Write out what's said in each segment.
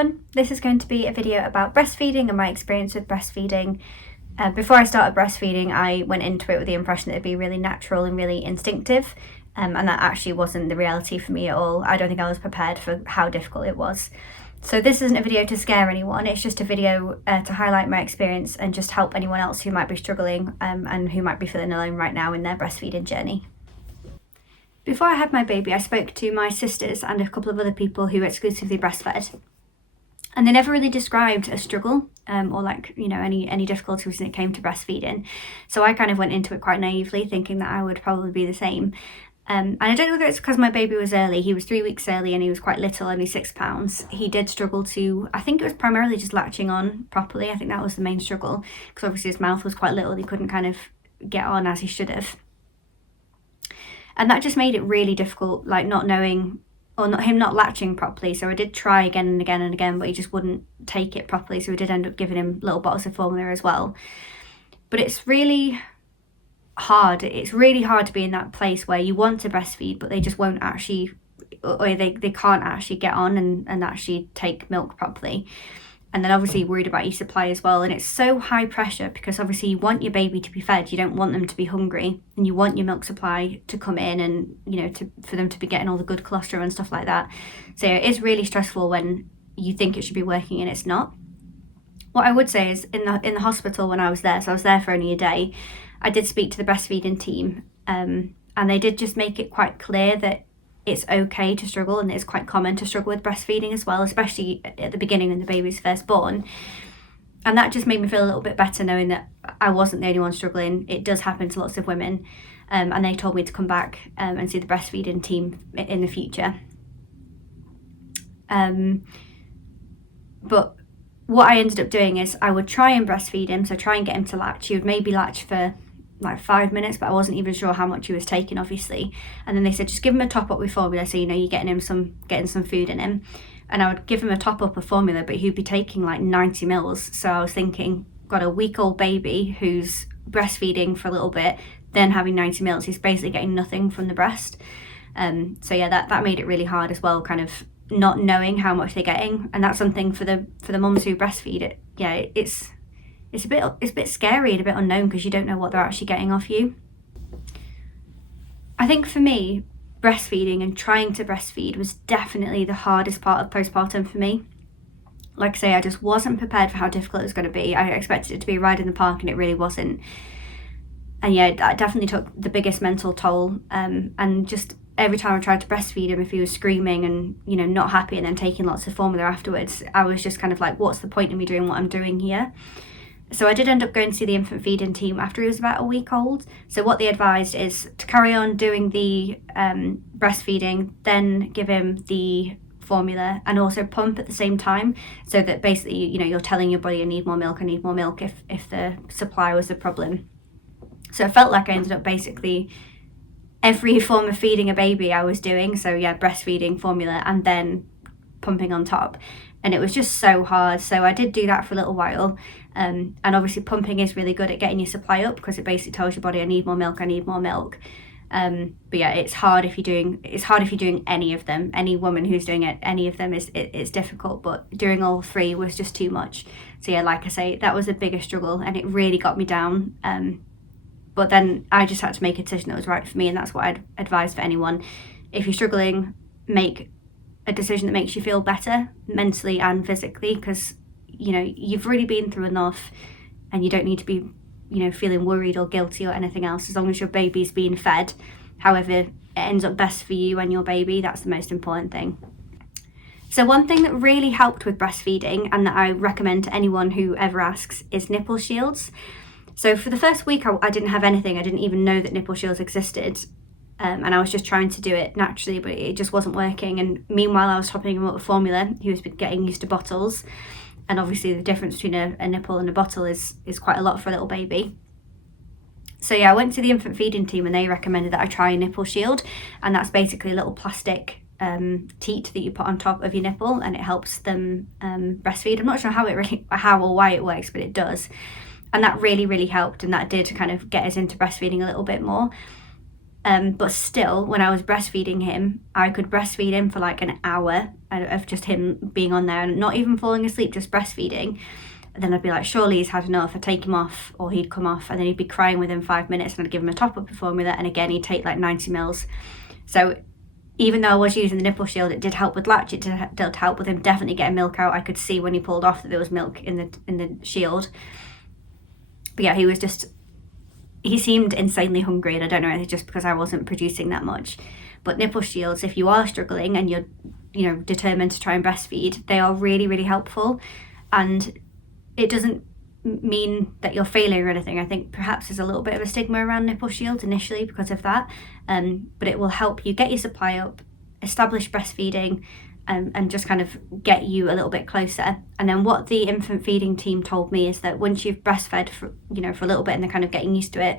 everyone, this is going to be a video about breastfeeding and my experience with breastfeeding. Before I started breastfeeding, I went into it with the impression that it'd be really natural and really instinctive, and that actually wasn't the reality for me at all. I don't think I was prepared for how difficult it was. So this isn't a video to scare anyone, it's just a video to highlight my experience and just help anyone else who might be struggling and who might be feeling alone right now in their breastfeeding journey. Before I had my baby, I spoke to my sisters and a couple of other people who exclusively breastfed. And they never really described a struggle or any difficulties when it came to breastfeeding. So I kind of went into it quite naively, thinking that I would probably be the same. And I don't know whether it's because my baby was early. He was 3 weeks early and he was quite little, only 6 pounds. He did struggle to, I think it was primarily just latching on properly. I think that was the main struggle, because obviously his mouth was quite little. He couldn't kind of get on as he should have. And that just made it really difficult, like not knowing, or him not latching properly. So I did try again and again and again, but he just wouldn't take it properly. So we did end up giving him little bottles of formula as well. But it's really hard. It's really hard to be in that place where you want to breastfeed, but they just won't actually, or they can't actually get on and actually take milk properly. And then obviously worried about your supply as well. And it's so high pressure because obviously you want your baby to be fed. You don't want them to be hungry, and you want your milk supply to come in and, for them to be getting all the good colostrum and stuff like that. So it is really stressful when you think it should be working and it's not. What I would say is in the hospital when I was there, so I was there for only a day, I did speak to the breastfeeding team and they did just make it quite clear that it's okay to struggle, and it's quite common to struggle with breastfeeding as well, especially at the beginning when the baby's first born. And that just made me feel a little bit better, knowing that I wasn't the only one struggling. It does happen to lots of women, and they told me to come back and see the breastfeeding team in the future. But what I ended up doing is I would try and breastfeed him, so try and get him to latch. He would maybe latch for like 5 minutes, but I wasn't even sure how much he was taking, obviously. And then they said just give him a top up with formula, so you're getting some food in him. And I would give him a top up of formula, but he'd be taking like 90 mils. So I was thinking, got a week-old baby who's breastfeeding for a little bit, then having 90 mils, he's basically getting nothing from the breast. So yeah, that made it really hard as well, kind of not knowing how much they're getting. And that's something for the mums who breastfeed it. Yeah, it's a bit scary and a bit unknown because you don't know what they're actually getting off you. I think for me, breastfeeding and trying to breastfeed was definitely the hardest part of postpartum for me. Like I say, I just wasn't prepared for how difficult it was going to be. I expected it to be a ride in the park, and it really wasn't. And yeah, that definitely took the biggest mental toll. And just every time I tried to breastfeed him, if he was screaming and not happy and then taking lots of formula afterwards, I was just kind of like, what's the point of me doing what I'm doing here? So I did end up going to see the infant feeding team after he was about a week old. So what they advised is to carry on doing the breastfeeding, then give him the formula and also pump at the same time, so that basically, you're telling your body I need more milk if the supply was the problem. So it felt like I ended up basically every form of feeding a baby I was doing. So yeah, breastfeeding, formula, and then pumping on top. And it was just so hard. So I did do that for a little while. And obviously pumping is really good at getting your supply up, because it basically tells your body I need more milk. But yeah, it's hard if you're doing any of them. Any woman who's doing any of them it's difficult, but doing all three was just too much. So yeah, like I say, that was a bigger struggle and it really got me down. But then I just had to make a decision that was right for me, and that's what I'd advise for anyone. If you're struggling, make a decision that makes you feel better mentally and physically, because you've really been through enough and you don't need to be feeling worried or guilty or anything else. As long as your baby's being fed however it ends up best for you and your baby, that's the most important thing. So one thing that really helped with breastfeeding, and that I recommend to anyone who ever asks, is nipple shields. So for the first week I didn't have anything. I didn't even know that nipple shields existed. And I was just trying to do it naturally, but it just wasn't working. And meanwhile, I was topping him up with formula. He was getting used to bottles. And obviously the difference between a nipple and a bottle is quite a lot for a little baby. So yeah, I went to the infant feeding team and they recommended that I try a nipple shield. And that's basically a little plastic teat that you put on top of your nipple, and it helps them breastfeed. I'm not sure how or why it works, but it does. And that really, really helped. And that did kind of get us into breastfeeding a little bit more. But still, when I was breastfeeding him, I could breastfeed him for like an hour of just him being on there and not even falling asleep, just breastfeeding. And then I'd be like, surely he's had enough. I'd take him off, or he'd come off, and then he'd be crying within 5 minutes, and I'd give him a top-up of formula, and again, he'd take like 90 mils. So even though I was using the nipple shield, it did help with latch. It did help with him definitely getting milk out. I could see when he pulled off that there was milk in the shield. But yeah, he seemed insanely hungry, and I don't know if it's just because I wasn't producing that much. But nipple shields, if you are struggling and you're determined to try and breastfeed, they are really, really helpful. And it doesn't mean that you're failing or anything. I think perhaps there's a little bit of a stigma around nipple shields initially because of that, but it will help you get your supply up, establish breastfeeding, and just kind of get you a little bit closer. And then what the infant feeding team told me is that once you've breastfed for a little bit and they're kind of getting used to it,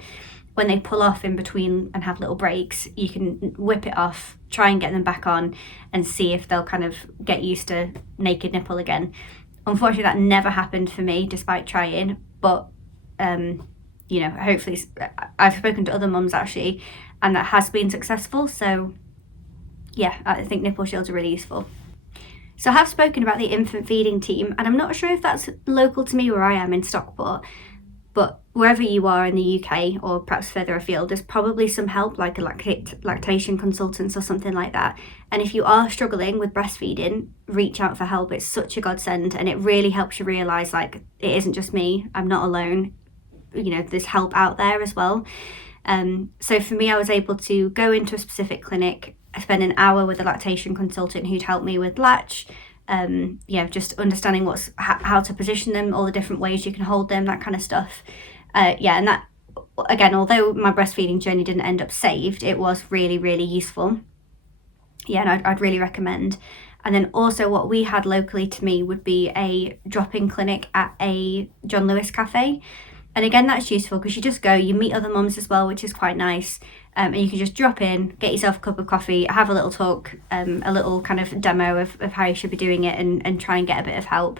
when they pull off in between and have little breaks, you can whip it off, try and get them back on, and see if they'll kind of get used to naked nipple again. Unfortunately, that never happened for me, despite trying. But hopefully, I've spoken to other mums actually, and that has been successful. So yeah, I think nipple shields are really useful. So I have spoken about the infant feeding team, and I'm not sure if that's local to me where I am in Stockport, but wherever you are in the UK or perhaps further afield, there's probably some help, like a lactation consultants or something like that. And if you are struggling with breastfeeding, reach out for help. It's such a godsend, and it really helps you realise like it isn't just me, I'm not alone, there's help out there as well. So for me, I was able to go into a specific clinic, spend an hour with a lactation consultant who'd help me with latch, just understanding how to position them, all the different ways you can hold them, that kind of stuff. And that, again, although my breastfeeding journey didn't end up saved, it was really, really useful. Yeah, and I'd really recommend. And then also what we had locally to me would be a drop-in clinic at a John Lewis cafe. And again, that's useful because you just go, you meet other mums as well, which is quite nice. And you can just drop in, get yourself a cup of coffee, have a little talk, a little kind of demo of how you should be doing it, and try and get a bit of help.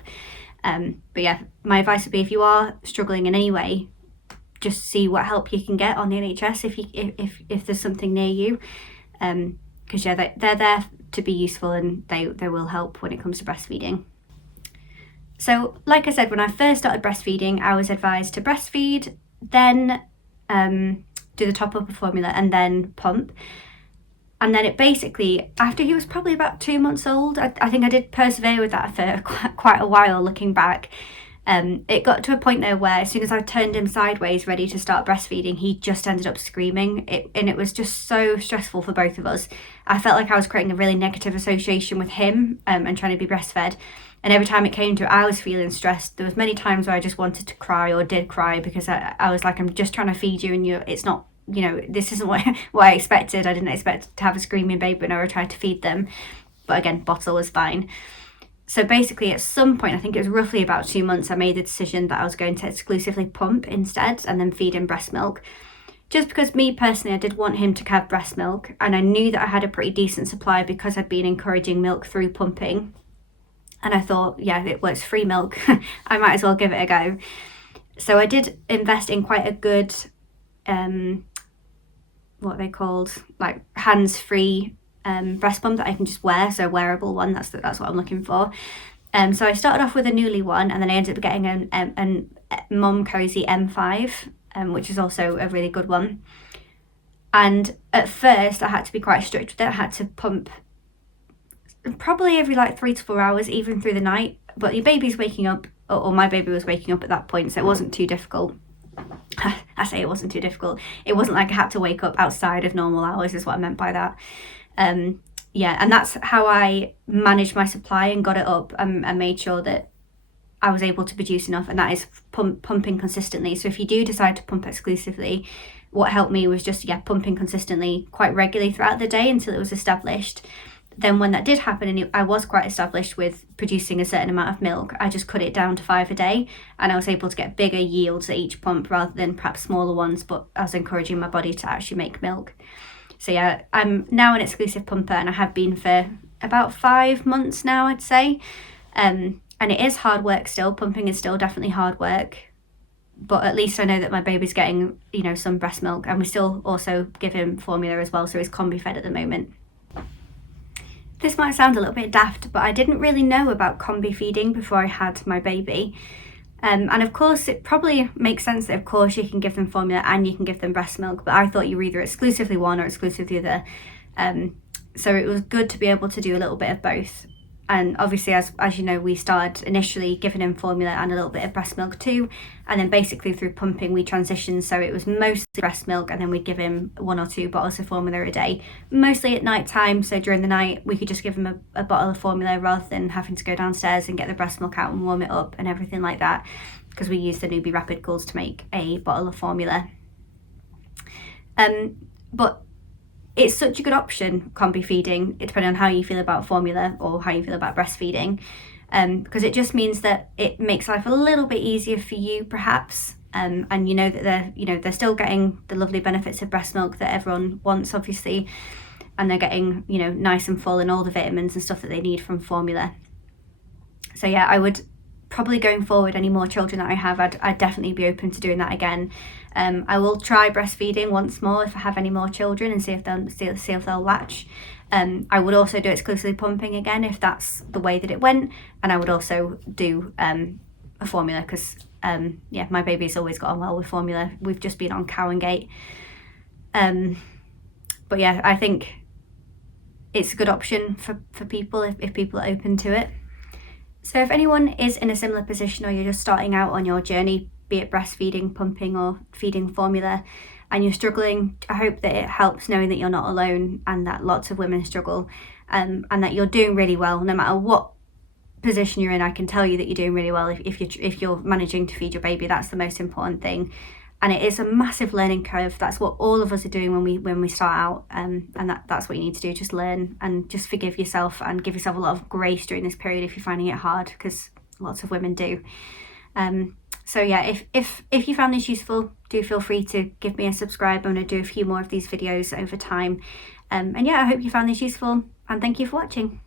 But yeah, my advice would be, if you are struggling in any way, just see what help you can get on the NHS if there's something near you. Because they're there to be useful, and they will help when it comes to breastfeeding. So like I said, when I first started breastfeeding, I was advised to breastfeed, then do the top up of formula, and then pump. And then it basically, after he was probably about 2 months old, I think I did persevere with that for quite a while looking back. It got to a point there where as soon as I turned him sideways ready to start breastfeeding, he just ended up screaming, and it was just so stressful for both of us. I felt like I was creating a really negative association with him and trying to be breastfed. And every time it came to it, I was feeling stressed. There was many times where I just wanted to cry, or did cry, because I was like, I'm just trying to feed you, and it's not, this isn't what I expected. I didn't expect to have a screaming baby whenever I tried to feed them. But again, bottle was fine. So basically, at some point, I think it was roughly about 2 months, I made the decision that I was going to exclusively pump instead, and then feed him breast milk. Just because me personally, I did want him to have breast milk, and I knew that I had a pretty decent supply because I'd been encouraging milk through pumping. And I thought, yeah, it's free milk. I might as well give it a go. So I did invest in quite a good, what they called, like hands-free breast pump that I can just wear. So a wearable one, that's what I'm looking for. So I started off with a Newly one, and then I ended up getting a Mom Cozy M5, which is also a really good one. And at first I had to be quite strict with it. I had to pump probably every 3 to 4 hours, even through the night. But your baby's waking up, or my baby was waking up at that point, so it wasn't too difficult. I say it wasn't too difficult. It wasn't like I had to wake up outside of normal hours, is what I meant by that. And that's how I managed my supply and got it up, and made sure that I was able to produce enough, and that is pumping consistently. So if you do decide to pump exclusively, what helped me was just pumping consistently quite regularly throughout the day until it was established. Then when that did happen, and I was quite established with producing a certain amount of milk, I just cut it down to 5 a day, and I was able to get bigger yields at each pump rather than perhaps smaller ones, but I was encouraging my body to actually make milk. So yeah, I'm now an exclusive pumper, and I have been for about 5 months now, I'd say. And it is hard work still. Pumping is still definitely hard work. but at least I know that my baby's getting, you know, some breast milk, and we still also give him formula as well, so he's combi fed at the moment. This might sound a little bit daft, but I didn't really know about combi feeding before I had my baby. And of course, it probably makes sense that of course you can give them formula and you can give them breast milk, but I thought you were either exclusively one or exclusively the other. So it was good to be able to do a little bit of both. And obviously, as you know, we started initially giving him formula and a little bit of breast milk too. And then basically through pumping, we transitioned. So it was mostly breast milk, and then we'd give him 1 or 2 bottles of formula a day, mostly at night time. So during the night, we could just give him a bottle of formula rather than having to go downstairs and get the breast milk out and warm it up and everything like that, because we use the Newbie Rapid Cools to make a bottle of formula. But it's such a good option, combi feeding, depending on how you feel about formula or how you feel about breastfeeding, because it just means that it makes life a little bit easier for you, perhaps, and you know that they're still getting the lovely benefits of breast milk that everyone wants, obviously, and they're getting, you know, nice and full and all the vitamins and stuff that they need from formula. So yeah, I would probably, going forward, any more children that I have, I'd definitely be open to doing that again. I will try breastfeeding once more if I have any more children and see if they'll latch. I would also do exclusively pumping again if that's the way that it went, and I would also do a formula because my baby's always got on well with formula. We've just been on Cow and Gate, but yeah, I think it's a good option for people if people are open to it. So if anyone is in a similar position, or you're just starting out on your journey, be it breastfeeding, pumping, or feeding formula, and you're struggling, I hope that it helps knowing that you're not alone and that lots of women struggle, and that you're doing really well no matter what position you're in. I can tell you that you're doing really well if you're managing to feed your baby. That's the most important thing, and it is a massive learning curve. That's what all of us are doing when we start out, and that's what you need to do. Just learn and just forgive yourself and give yourself a lot of grace during this period if you're finding it hard, because lots of women do. So yeah, if you found this useful, do feel free to give me a subscribe. I'm going to do a few more of these videos over time. And yeah, I hope you found this useful, and thank you for watching.